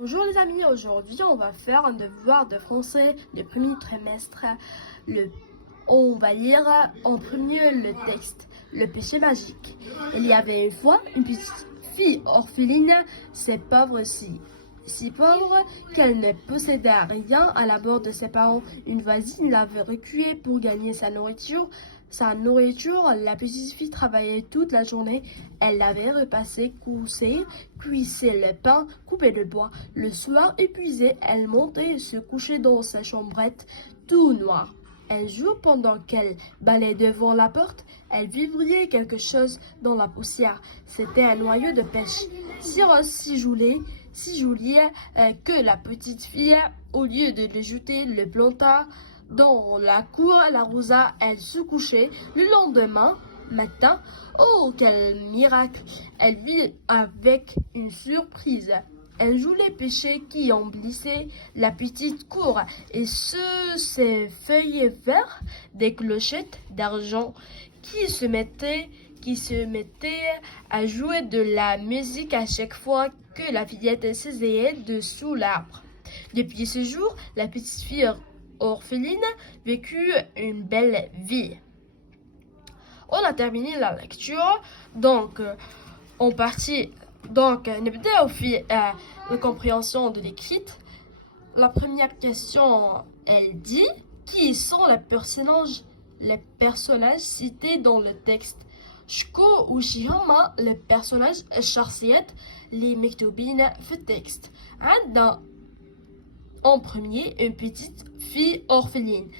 Bonjour les amis, aujourd'hui on va faire un devoir de français du premier trimestre. On va lire en premier le texte, le péché magique. Il y avait une fois une petite fille orpheline, si pauvre qu'elle ne possédait rien à la mort de ses parents. Une voisine l'avait recueillie pour gagner sa nourriture. La petite fille travaillait toute la journée. Elle l'avait repassé, coussé, cuissé le pain, coupé le bois. Le soir, épuisée, elle montait et se couchait dans sa chambrette, tout noir. Un jour, pendant qu'elle balayait devant la porte, elle vit briller quelque chose dans la poussière. C'était un noyau de pêche, si rose, si joli, que la petite fille, au lieu de le jeter, le planta dans la cour, l'arrosa, elle se couchait. Le lendemain matin, oh quel miracle! Elle vit avec une surprise un joulet pêché qui emplissait la petite cour, et ses feuilles vertes, des clochettes d'argent qui se mettaient à jouer de la musique à chaque fois que la fillette s'asseyait dessous l'arbre. Depuis ce jour, la petite fille orpheline vécut une belle vie. On a terminé la lecture, donc on partit. Donc, نبدأ في la compréhension de l'écrit. La première question, elle dit qui sont les personnages cités dans le texte. شكو وشي هما les personnages الشخصيات اللي مكتوبين في التكست. عندنا en premier une petite fille orpheline.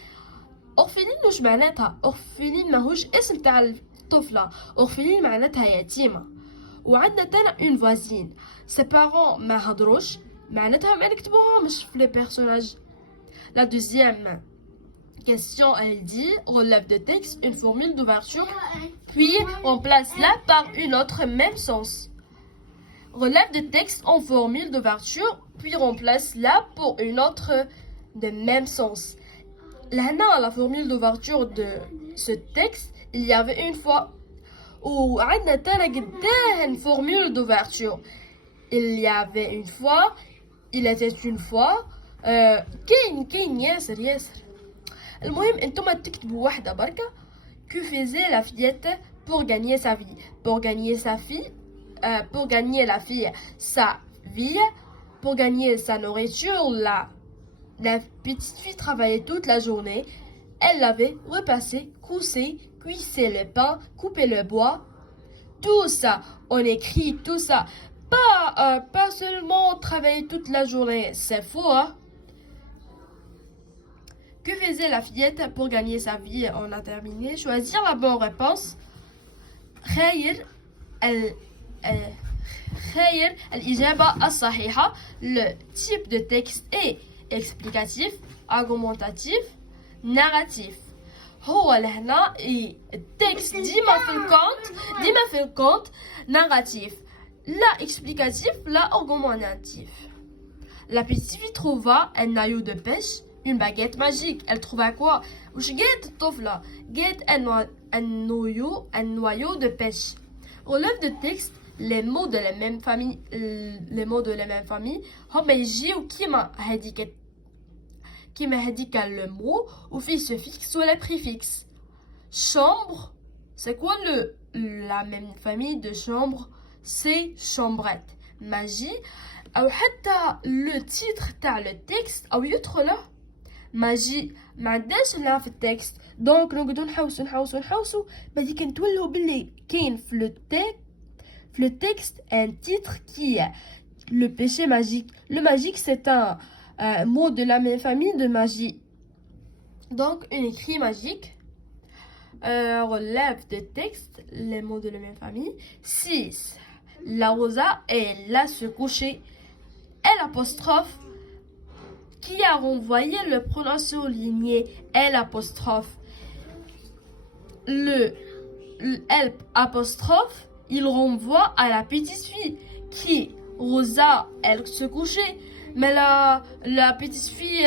orpheline وش معناتها؟ orpheline ماهوش اسم تاع الطفلة. orpheline معناتها يتيمة. وعندنا تاني اون فوازين سي بارون ما هضروش معناتها ما نكتبوهمش في لي بيرسوناج. لا دوزيام question elle dit relève de texte une formule d'ouverture puis remplace-la par une autre même sens. Relève de texte en formule d'ouverture puis remplace-la pour une autre de même sens. Là, la formule d'ouverture de ce texte, il y avait une fois. وعندنا تانا قداه formule d'ouverture. Il y avait une fois, il était une fois, كاين ياسر. المهم انتم تكتبوا واحدة بركة. Que faisait la fillette pour gagner sa vie? Pour gagner la fille sa vie, pour gagner sa nourriture, la petite fille travaillait toute la journée. Elle l'avait repassé, coussé, cuissé le pain, coupé le bois. Tout ça, on écrit tout ça. Pas seulement travailler toute la journée, c'est faux, hein? Que faisait la fillette pour gagner sa vie? On a terminé. Choisir la bonne réponse. خير الإجابة الصحيحة. Le type de texte est explicatif, argumentatif, narratif. هو لهنا التكست ديما في الكونت narratif. La explicatif, la argumentatif. La petite fille trouva un noyau de pêche, une baguette magique. Elle trouva quoi? وش جات الطفلة؟ جات un noyau de pêche. Relève de texte, les mots de la même famille هم يجيو كيما هذيك le mot وفيه suffixe ou les préfixes. Chambre, c'est quoi la même famille de chambre? C'est chambrette. Magie أو حتى le titre تاع le texte أو يدخله ماجي ما عندناش هنا في التكست. دونك نقعدو نحوسو بعد كي نتولو باللي كاين في le texte un titre qui est le péché magique. Le magique c'est un mot de la même famille de magie. Donc un écrit magique. Relève de texte les mots de la même famille. 6. La rosa et la se coucher. L apostrophe qui a renvoyé le pronom souligné L apostrophe. Le L apostrophe, il renvoie à la petite fille qui, Rosa, elle se couchait. Mais la petite fille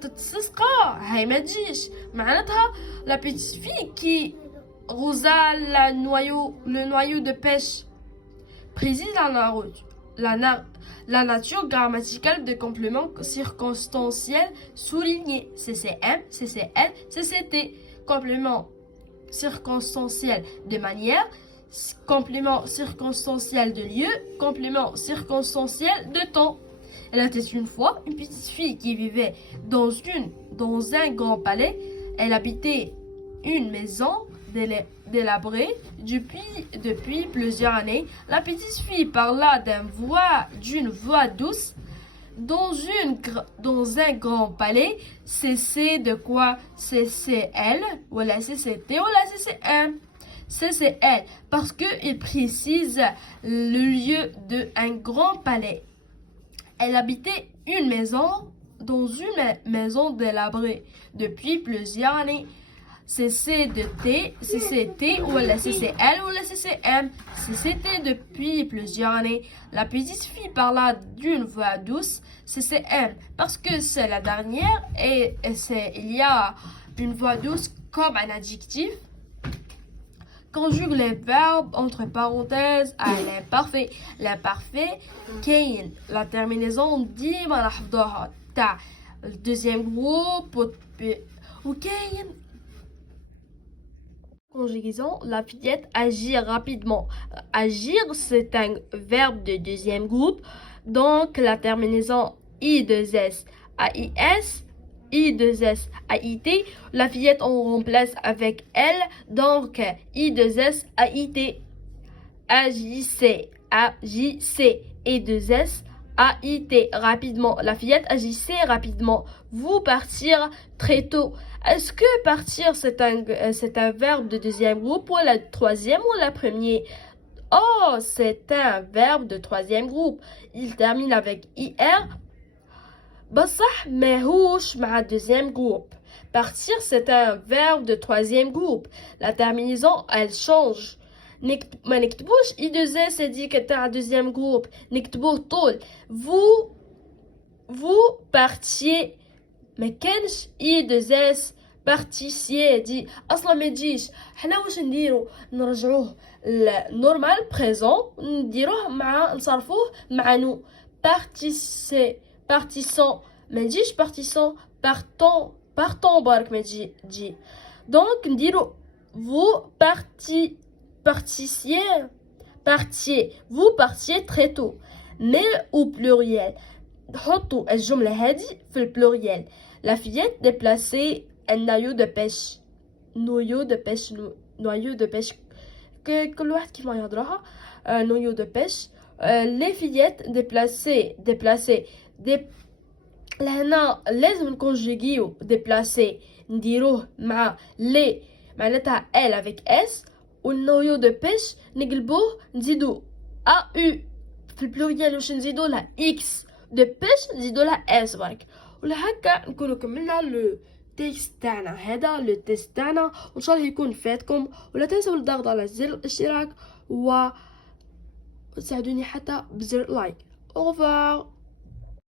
تتسقى هاي ما تجيش معناتها la petite fille qui Rosa le noyau de pêche préside dans la route. la nature grammaticale de complément circonstanciel souligné. CCM, CCL, CCT. Complément circonstanciel de manière, complément circonstanciel de lieu, complément circonstanciel de temps. Elle était une fois une petite fille qui vivait dans un grand palais. Elle habitait une maison délabrée depuis plusieurs années. La petite fille parla d'une voix douce. Dans un grand palais, c'est de quoi CCL ou la CCT ou la CCM. CCL parce qu'il précise le lieu d'un grand palais. Elle habitait dans une maison délabrée depuis plusieurs années. CCT ou la CCL ou la CCM. CCT depuis plusieurs années. La petite fille parla d'une voix douce. CCM parce que c'est la dernière et il y a une voix douce comme un adjectif. Conjugue les verbes entre parenthèses à l'imparfait. L'imparfait كاين la terminaison ديما نحفظوها تاع le deuxième groupe وكاين conjugaison. La fillette agir rapidement. Agir, c'est un verbe de deuxième groupe. Donc, la terminaison I2S AIS, I2S AIT. La fillette, on remplace avec elle. Donc, I2S AIT. Agissez, I2S AIT. Rapidement. La fillette agissait rapidement. Vous partir très tôt. Est-ce que partir, c'est un verbe de deuxième groupe ou la troisième ou la première? Oh, c'est un verbe de troisième groupe. Il termine avec IR. بصح ماهوش مع deuxième groupe. Partir, c'est un verbe de troisième groupe. La terminaison, elle change. ما نكتبوش I2S هذيك تاع deuxième groupe. نكتبوه طول. Vous partiez. ما كانش I2S particier دي اصلا ما تجيش. حنا واش نديرو؟ نرجعوه النورمال بريزون نصرفوه مع نو. partissant ما تجيش partissant. partons برك ما تجي. دونك نديرو vous partiez très tôt. mais au pluriel. حطوا الجملة هذه في البلوريال. La fillette déplaçait un noyau de pêche. noyau de pêche. كل واحد كيف ما يهضرها. noyau de pêche. Les fillettes déplaçaient. لهنا لازم نكونجيغيو déplacer نديروه مع les معناتها elle avec s. والنويو de pêche نقلبوه نزيدو au في البلوريال. واش نزيدو لها x de pêche نزيدو لها s برك. ولهكا نكونوا كملنا لو تيست تاعنا هذا لو تيست تاعنا وان شاء الله يكون فاتكم. ولا تنسوا الضغط على زر الاشتراك وتساعدوني حتى بزر لايك. au revoir.